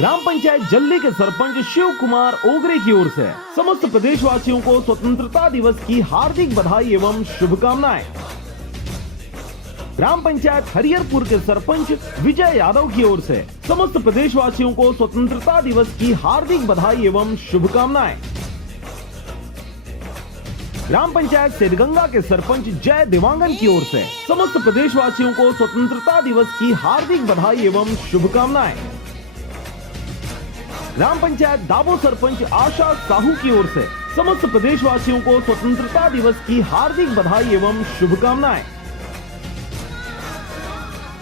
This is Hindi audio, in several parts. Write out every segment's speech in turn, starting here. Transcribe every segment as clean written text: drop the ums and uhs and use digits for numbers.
ग्राम पंचायत जल्दी के सरपंच शिव कुमार ओगरे की ओर से समस्त प्रदेशवासियों को स्वतंत्रता दिवस की हार्दिक बधाई एवं शुभकामनाएं। ग्राम पंचायत हरिहरपुर के सरपंच विजय यादव की ओर से समस्त प्रदेशवासियों को स्वतंत्रता दिवस की हार्दिक बधाई एवं शुभकामनाएं। ग्राम पंचायत सिद्धगंगा के सरपंच जय देवांगन की ओर से समस्त प्रदेशवासियों को स्वतंत्रता दिवस की हार्दिक बधाई एवं शुभकामनाएं। ग्राम पंचायत दाबो सरपंच आशा साहू की ओर से समस्त प्रदेशवासियों को स्वतंत्रता दिवस की हार्दिक बधाई एवं शुभकामनाएं।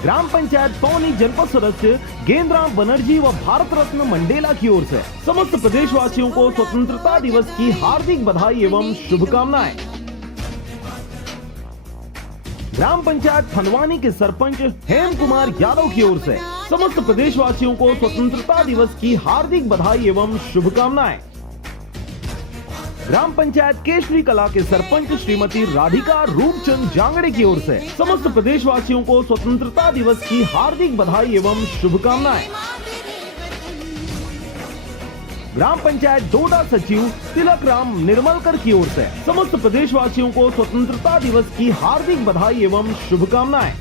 ग्राम पंचायत पौनी जनपद सदस्य गेंद्राम बनर्जी व भारत रत्न मंडेला की ओर से समस्त प्रदेशवासियों को स्वतंत्रता दिवस की हार्दिक बधाई एवं शुभकामनाएं। ग्राम पंचायत फनवानी के सरपंच हेम कुमार यादव की ओर से समस्त प्रदेशवासियों को स्वतंत्रता दिवस की हार्दिक बधाई एवं शुभकामनाएं। ग्राम पंचायत केशरी कला के सरपंच श्रीमती राधिका रूपचंद जांगड़े की ओर से समस्त प्रदेशवासियों को स्वतंत्रता दिवस की हार्दिक बधाई एवं शुभकामनाएं। ग्राम पंचायत डोडा सचिव तिलक राम निर्मलकर की ओर से समस्त प्रदेशवासियों को स्वतंत्रता दिवस की हार्दिक बधाई एवं शुभकामनाएं।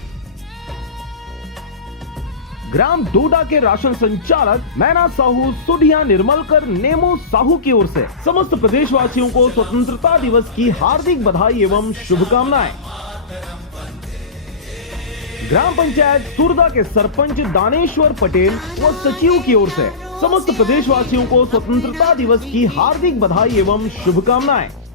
ग्राम डोडा के राशन संचालक मैना साहू सुधिया निर्मलकर नेमो साहू की ओर से समस्त प्रदेशवासियों को स्वतंत्रता दिवस की हार्दिक बधाई एवं शुभकामनाएं। ग्राम पंचायत सुरदा के सरपंच दानेश्वर पटेल व सचिव की ओर से समस्त प्रदेशवासियों को स्वतंत्रता दिवस की हार्दिक बधाई एवं शुभकामनाएं।